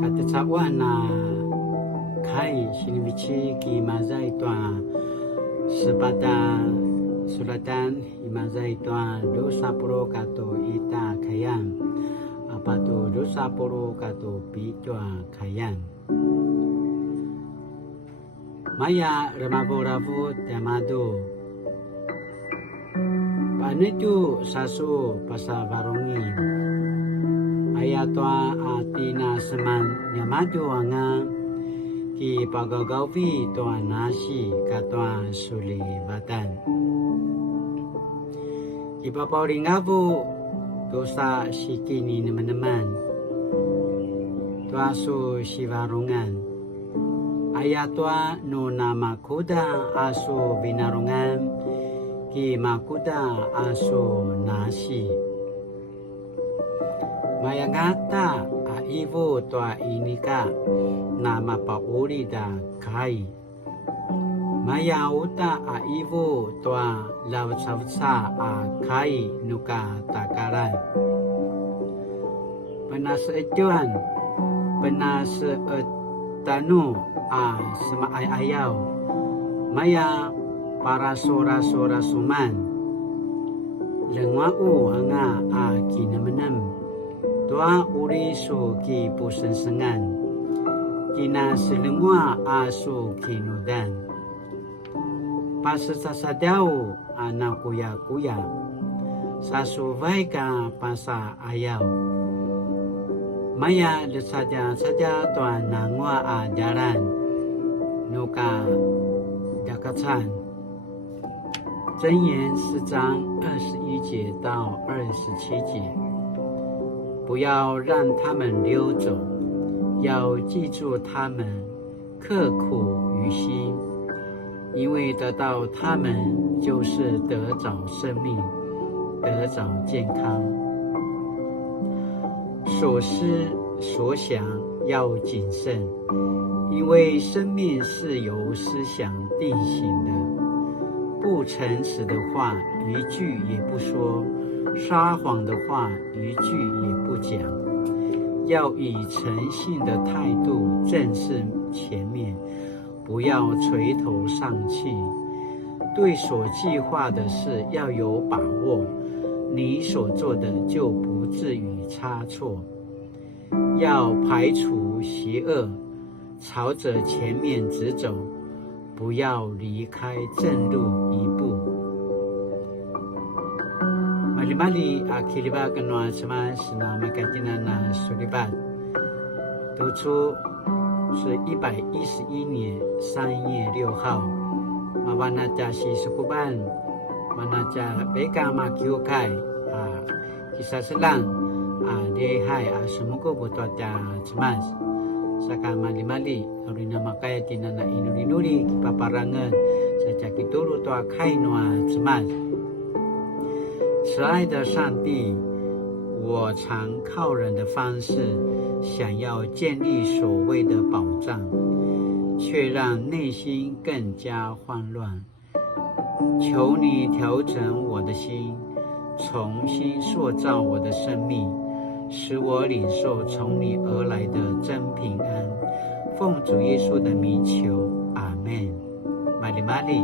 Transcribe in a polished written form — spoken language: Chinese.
Katacawan na kai sinibici ki mazai tua sepata suratan imazai tua dosa puro kato ita kayan apa tu dosa puro kato pitua kayan maya ramabu temadu panitu sasu pasavarungi ayatua atina seman nyamadu anga ki pagagawi tua nasi katua suli batan ki papauringabu dosa sikini teman-teman tua su sivarungan ayatua no nama kuda asu binarungan ki makuda asu nasi mayangata aivo tua inika nama paurida kai maya uta aivo tua lavsavsa kai nuka takaran penasetuan penasetanu sema ayau maya para sora suman lengwau anga kinamenem tua uri su ki pusensengan kina selengwa asu kinudan pasasadau anak kuya sasuvai ka pasa ayau maya saja tua nangwa ajaran nuka dakatan 箴言4章21节到27节不要让他们溜走，要记住他们，刻苦于心，因为得到他们就是得着生命，得着健康。所思所想要谨慎，因为生命是由思想定型的。不诚实的话一句也不说，撒谎的话一句也不讲，要以诚信的态度正视前面，不要垂头丧气。对所计划的事要有把握，你所做的就不至于差错。要排除邪恶，朝着前面直走，不要离开正路一步。Mali akiliba kenua semas na makatina na sulibat， 读出是111年3月6号。Mawanaja si sukuban, manaja beka makiukai, kisah selang, dehai semuku butuh cemas. Saka mali orina makaya tinana inuri kipaparangan saja kituru tua kainua cemas。慈爱的上帝，我常靠人的方式想要建立所谓的保障，却让内心更加慌乱。求你调整我的心，重新塑造我的生命，使我领受从你而来的真平安。奉主耶稣的名求，阿们。玛利玛利。